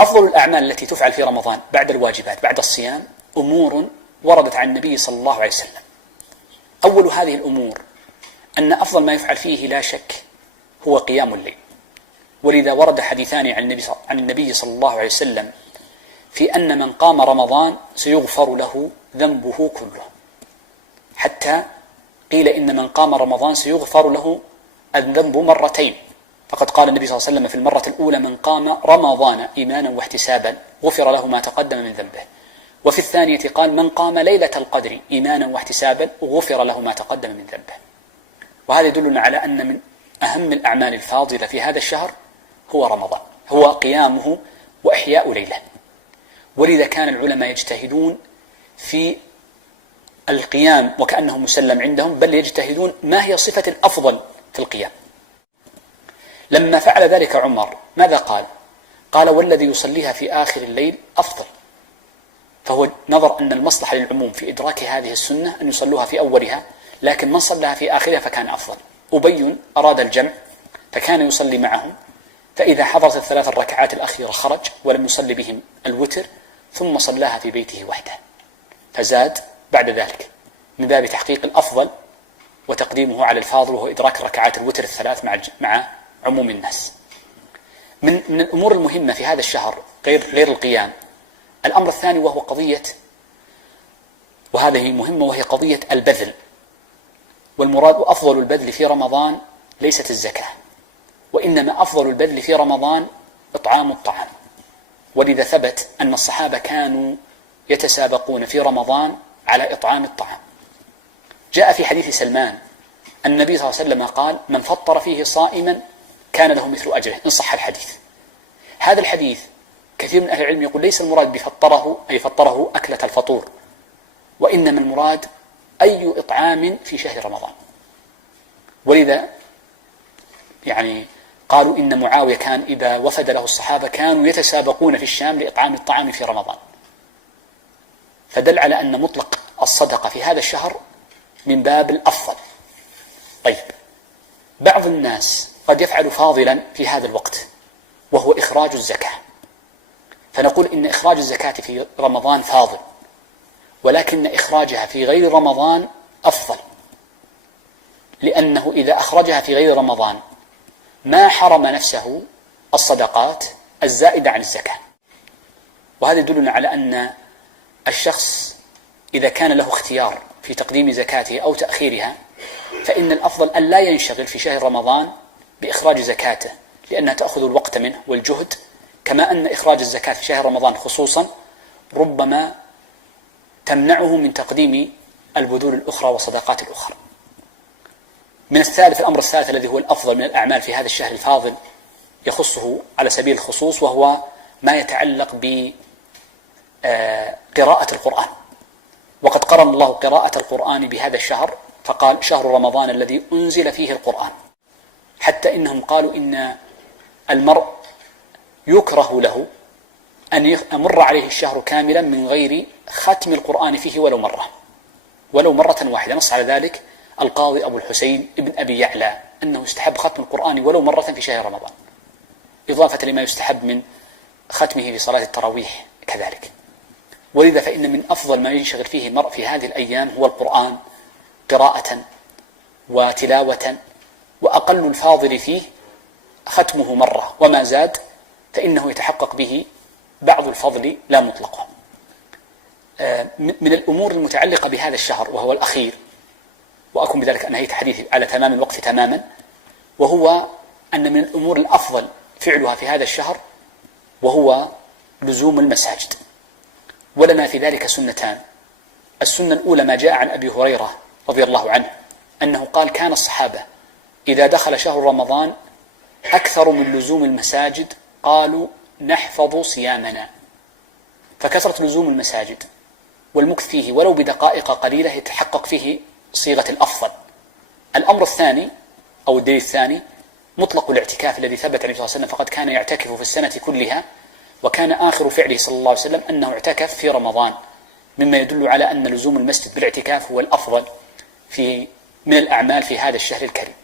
أفضل الأعمال التي تفعل في رمضان بعد الواجبات بعد الصيام أمور وردت عن النبي صلى الله عليه وسلم. أول هذه الأمور أن أفضل ما يفعل فيه لا شك هو قيام الليل، ولذا ورد حديثان عن النبي صلى الله عليه وسلم في أن من قام رمضان سيغفر له ذنبه كله، حتى قيل إن من قام رمضان سيغفر له الذنب مرتين، فقد قال النبي صلى الله عليه وسلم في المرة الأولى: من قام رمضان إيمانا واحتسابا غفر له ما تقدم من ذنبه، وفي الثانية قال: من قام ليلة القدر إيمانا واحتسابا غفر له ما تقدم من ذنبه. وهذا يدلنا على أن من أهم الأعمال الفاضلة في هذا الشهر هو رمضان، هو قيامه وإحياء ليله. ولذا كان العلماء يجتهدون في القيام وكأنه مسلم عندهم، بل يجتهدون ما هي صفة الأفضل في القيام. لما فعل ذلك عمر ماذا قال؟ قال: والذي يصليها في آخر الليل أفضل. فهو نظر أن المصلحة للعموم في إدراك هذه السنة أن يصلوها في أولها، لكن من صلىها في آخرها فكان أفضل. أبي أراد الجمع فكان يصلي معهم، فإذا حضرت الثلاث الركعات الأخيرة خرج ولم يصلي بهم الوتر، ثم صلاها في بيته وحده، فزاد بعد ذلك من باب تحقيق الأفضل وتقديمه على الفاضل، وهو إدراك ركعات الوتر الثلاث مع عموم الناس. من الأمور المهمة في هذا الشهر غير القيام الأمر الثاني، وهو قضية، وهذه مهمة، وهي قضية البذل. والمراد أفضل البذل في رمضان ليست الزكاة، وإنما أفضل البذل في رمضان إطعام الطعام. ولذا ثبت أن الصحابة كانوا يتسابقون في رمضان على إطعام الطعام. جاء في حديث سلمان أن النبي صلى الله عليه وسلم قال: من فطر فيه صائما كان له مثل أجره، إن صح الحديث. هذا الحديث كثير من أهل العلم يقول ليس المراد بفطره أي فطره أكلة الفطور، وإنما المراد أي إطعام في شهر رمضان. ولذا قالوا إن معاوية كان إذا وفد له الصحابة كانوا يتسابقون في الشام لإطعام الطعام في رمضان، فدل على أن مطلق الصدقة في هذا الشهر من باب الأفضل. طيب، بعض الناس قد يفعل فاضلا في هذا الوقت وهو إخراج الزكاة، فنقول إن إخراج الزكاة في رمضان فاضل، ولكن إخراجها في غير رمضان أفضل، لأنه إذا أخرجها في غير رمضان ما حرم نفسه الصدقات الزائدة عن الزكاة. وهذا يدلنا على أن الشخص إذا كان له اختيار في تقديم زكاته أو تأخيرها، فإن الأفضل أن لا ينشغل في شهر رمضان بإخراج زكاته، لأنها تأخذ الوقت منه والجهد، كما أن إخراج الزكاة في شهر رمضان خصوصا ربما تمنعه من تقديم البذول الأخرى والصدقات الأخرى. من الثالث، الأمر الثالث الذي هو الأفضل من الأعمال في هذا الشهر الفاضل يخصه على سبيل الخصوص، وهو ما يتعلق بقراءة القرآن. وقد قرن الله قراءة القرآن بهذا الشهر، فقال: شهر رمضان الذي أنزل فيه القرآن، حتى إنهم قالوا إن المرء يكره له أن يمر عليه الشهر كاملا من غير ختم القرآن فيه ولو مرة واحدة. نص على ذلك القاضي أبو الحسين ابن أبي يعلى أنه يستحب ختم القرآن ولو مرة في شهر رمضان، إضافة لما يستحب من ختمه في صلاة التراويح كذلك. ولذا فإن من أفضل ما ينشغل فيه المرء في هذه الأيام هو القرآن قراءة وتلاوة، وأقل الفاضل فيه ختمه مرة، وما زاد فإنه يتحقق به بعض الفضل لا مطلقه. من الأمور المتعلقة بهذا الشهر وهو الأخير، وأكون بذلك أنهيت حديثي على تمام الوقت تماما، وهو أن من الأمور الأفضل فعلها في هذا الشهر وهو لزوم المساجد. ولنا في ذلك سنتان. السنة الأولى ما جاء عن أبي هريرة رضي الله عنه أنه قال: كان الصحابة إذا دخل شهر رمضان أكثر من لزوم المساجد، قالوا: نحفظ صيامنا. فكثرة لزوم المساجد والمكث فيه ولو بدقائق قليلة يتحقق فيه صيغة الأفضل. الأمر الثاني أو الدليل الثاني مطلق الاعتكاف الذي ثبت عنه صلى الله عليه وسلم، فقد كان يعتكف في السنة كلها، وكان آخر فعله صلى الله عليه وسلم أنه اعتكف في رمضان، مما يدل على أن لزوم المسجد بالاعتكاف هو الأفضل من الأعمال في هذا الشهر الكريم.